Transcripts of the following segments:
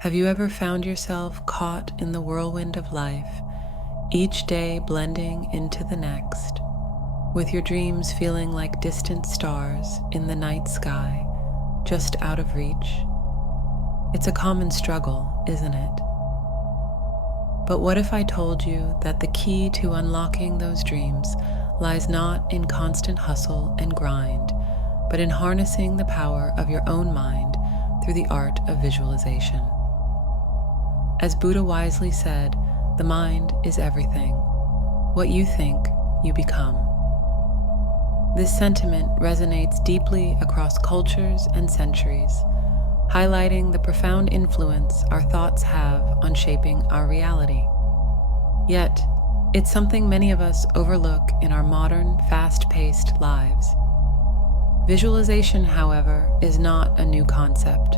Have you ever found yourself caught in the whirlwind of life, each day blending into the next, with your dreams feeling like distant stars in the night sky, just out of reach? It's a common struggle, isn't it? But what if I told you that the key to unlocking those dreams lies not in constant hustle and grind, but in harnessing the power of your own mind through the art of visualization? As Buddha wisely said, the mind is everything. What you think, you become. This sentiment resonates deeply across cultures and centuries, highlighting the profound influence our thoughts have on shaping our reality. Yet, it's something many of us overlook in our modern, fast-paced lives. Visualization, however, is not a new concept.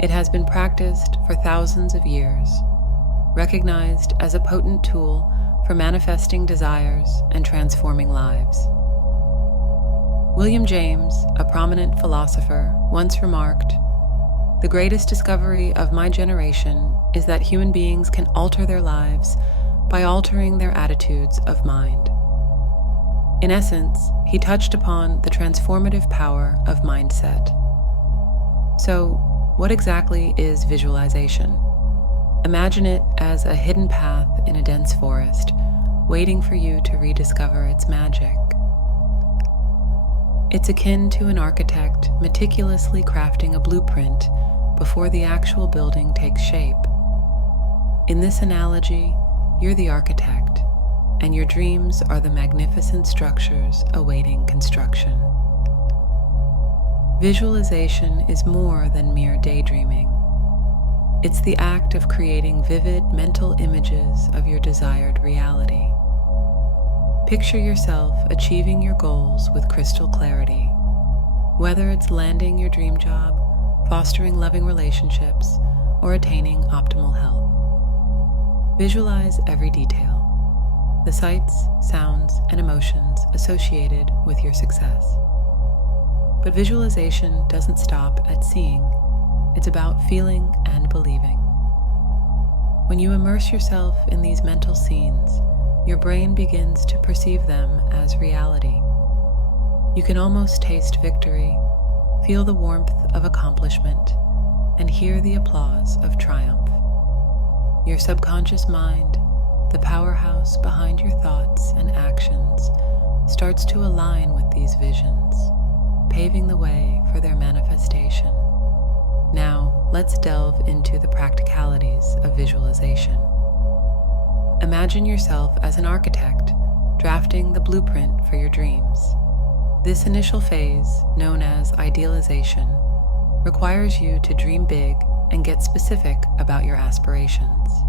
It has been practiced for thousands of years, recognized as a potent tool for manifesting desires and transforming lives. William James, a prominent philosopher, once remarked, "The greatest discovery of my generation is that human beings can alter their lives by altering their attitudes of mind." In essence, he touched upon the transformative power of mindset. So, what exactly is visualization? Imagine it as a hidden path in a dense forest, waiting for you to rediscover its magic. It's akin to an architect meticulously crafting a blueprint before the actual building takes shape. In this analogy, you're the architect, and your dreams are the magnificent structures awaiting construction. Visualization is more than mere daydreaming. It's the act of creating vivid mental images of your desired reality. Picture yourself achieving your goals with crystal clarity, whether it's landing your dream job, fostering loving relationships, or attaining optimal health. Visualize every detail, the sights, sounds, and emotions associated with your success. But visualization doesn't stop at seeing. It's about feeling and believing. When you immerse yourself in these mental scenes, your brain begins to perceive them as reality. You can almost taste victory, feel the warmth of accomplishment, and hear the applause of triumph. Your subconscious mind, the powerhouse behind your thoughts and actions, starts to align with these visions, paving the way for their manifestation. Now, let's delve into the practicalities of visualization. Imagine yourself as an architect, drafting the blueprint for your dreams. This initial phase, known as idealization, requires you to dream big and get specific about your aspirations.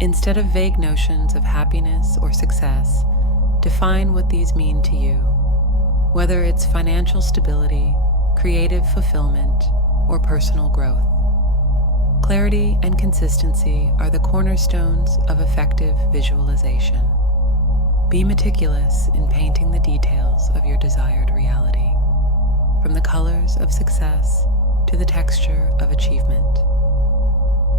Instead of vague notions of happiness or success, define what these mean to you. Whether it's financial stability, creative fulfillment, or personal growth. Clarity and consistency are the cornerstones of effective visualization. Be meticulous in painting the details of your desired reality, from the colors of success to the texture of achievement.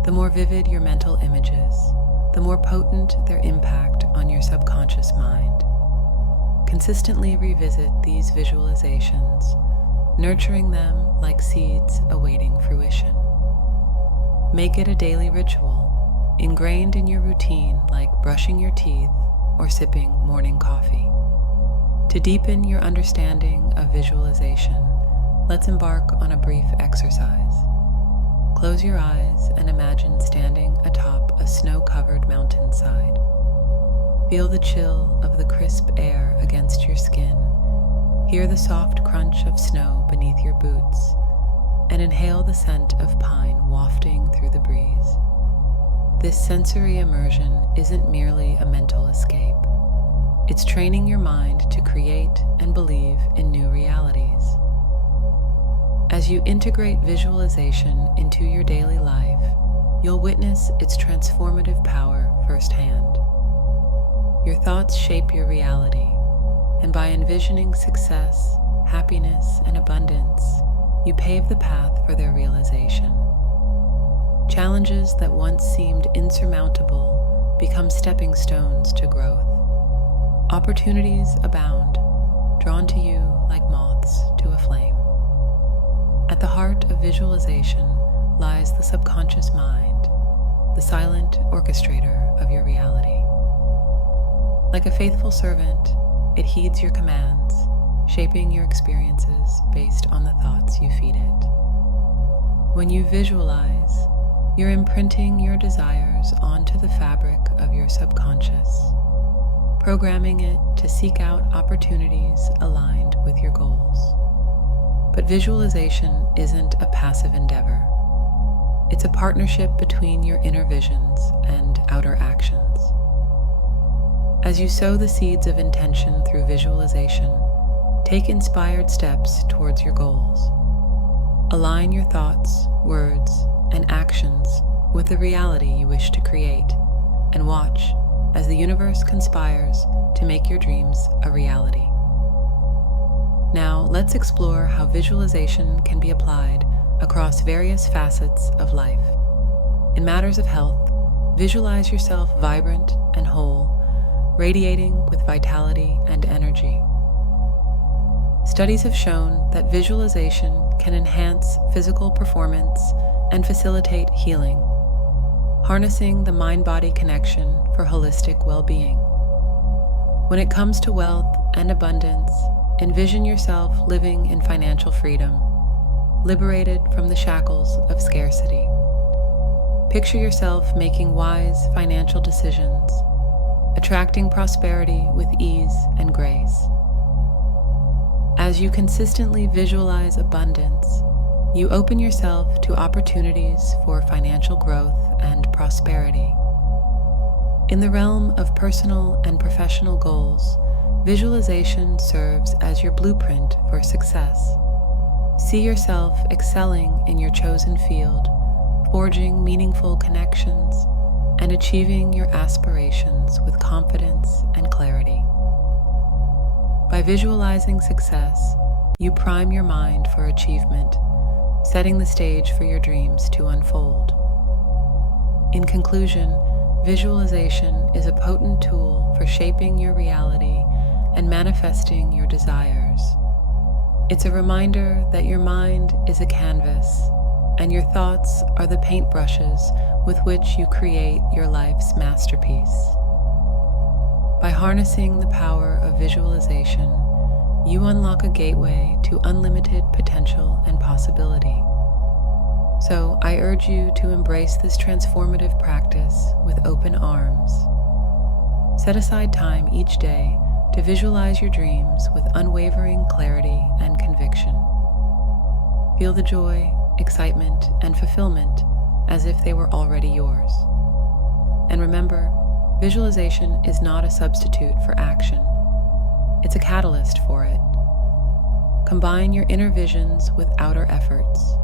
The more vivid your mental images, the more potent their impact on your subconscious mind. Consistently revisit these visualizations, nurturing them like seeds awaiting fruition. Make it a daily ritual, ingrained in your routine like brushing your teeth or sipping morning coffee. To deepen your understanding of visualization, let's embark on a brief exercise. Close your eyes and imagine standing atop a snow-covered mountainside. Feel the chill of the crisp air against your skin. Hear the soft crunch of snow beneath your boots, and inhale the scent of pine wafting through the breeze. This sensory immersion isn't merely a mental escape. It's training your mind to create and believe in new realities. As you integrate visualization into your daily life, you'll witness its transformative power firsthand. Your thoughts shape your reality, and by envisioning success, happiness, and abundance, you pave the path for their realization. challenges that once seemed insurmountable become stepping stones to growth. Opportunities abound, drawn to you like moths to a flame. At the heart of visualization lies the subconscious mind, the silent orchestrator of your reality. Like a faithful servant, it heeds your commands, shaping your experiences based on the thoughts you feed it. When you visualize, you're imprinting your desires onto the fabric of your subconscious, programming it to seek out opportunities aligned with your goals. But visualization isn't a passive endeavor. It's a partnership between your inner visions and outer actions. As you sow the seeds of intention through visualization, take inspired steps towards your goals. Align your thoughts, words, and actions with the reality you wish to create, and watch as the universe conspires to make your dreams a reality. Now, let's explore how visualization can be applied across various facets of life. In matters of health, visualize yourself vibrant and whole, radiating with vitality and energy. Studies have shown that visualization can enhance physical performance and facilitate healing, harnessing the mind-body connection for holistic well-being. When it comes to wealth and abundance, envision yourself living in financial freedom, liberated from the shackles of scarcity. Picture yourself making wise financial decisions, attracting prosperity with ease and grace. As you consistently visualize abundance, you open yourself to opportunities for financial growth and prosperity. In the realm of personal and professional goals, visualization serves as your blueprint for success. See yourself excelling in your chosen field, forging meaningful connections, and achieving your aspirations with confidence and clarity. By visualizing success, you prime your mind for achievement, setting the stage for your dreams to unfold. In conclusion, visualization is a potent tool for shaping your reality and manifesting your desires. It's a reminder that your mind is a canvas, and your thoughts are the paintbrushes with which you create your life's masterpiece. By harnessing the power of visualization, you unlock a gateway to unlimited potential and possibility. So I urge you to embrace this transformative practice with open arms. Set aside time each day to visualize your dreams with unwavering clarity and conviction. Feel the joy, excitement, and fulfillment as if they were already yours. And remember, visualization is not a substitute for action. It's a catalyst for it. Combine your inner visions with outer efforts,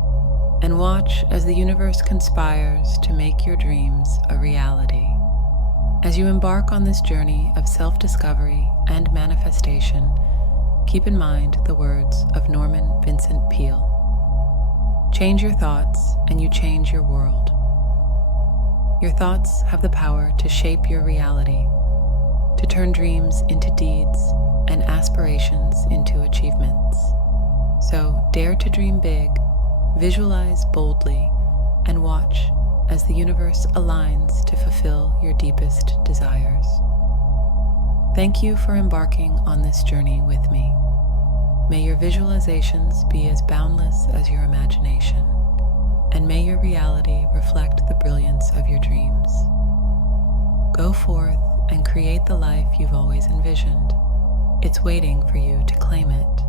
and watch as the universe conspires to make your dreams a reality. As you embark on this journey of self-discovery and manifestation, keep in mind the words of Norman Vincent Peale. Change your thoughts and you change your world. Your thoughts have the power to shape your reality, to turn dreams into deeds and aspirations into achievements. So dare to dream big, visualize boldly, and watch as the universe aligns to fulfill your deepest desires. Thank you for embarking on this journey with me. May your visualizations be as boundless as your imagination, and may your reality reflect the brilliance of your dreams. Go forth and create the life you've always envisioned. It's waiting for you to claim it.